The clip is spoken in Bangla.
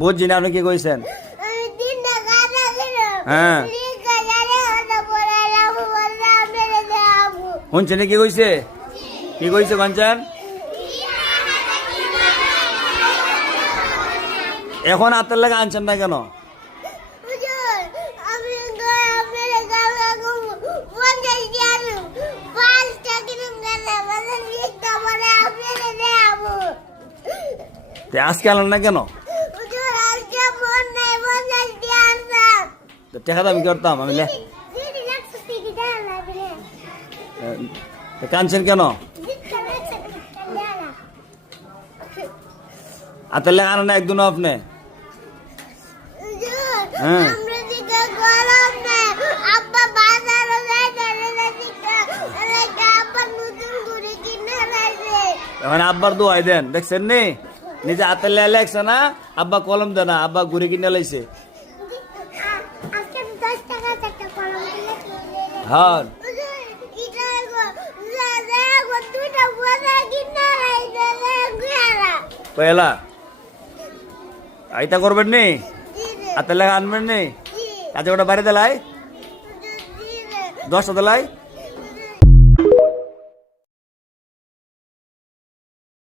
বুঝছি না, আপনি কি কইছেন? হ্যাঁ শুনছেন কি কইছে? কি কইছে কাঞ্চন? এখন হাতের লাগে আনছেন না কেন? আজকে আনলেন না কেন? টেকা দাবি করতাম আমি। কানছেন কেন? হাতের লেগে আনেন না একদিনও আপনি? হ্যাঁ এখন আব্বার দোয়াই দেন, দেখছেন নি? নিজে হাতের লেগে লেগছে না, আব্বা কলম দেয় না, আব্বা ঘুরে কিনে লাইছে। হ্যাঁ পয়লা আইতা করবেন নি, হাতের লেগে আনবেন নি। কাজে ওটা বাড়িতে লাই 10টা লাই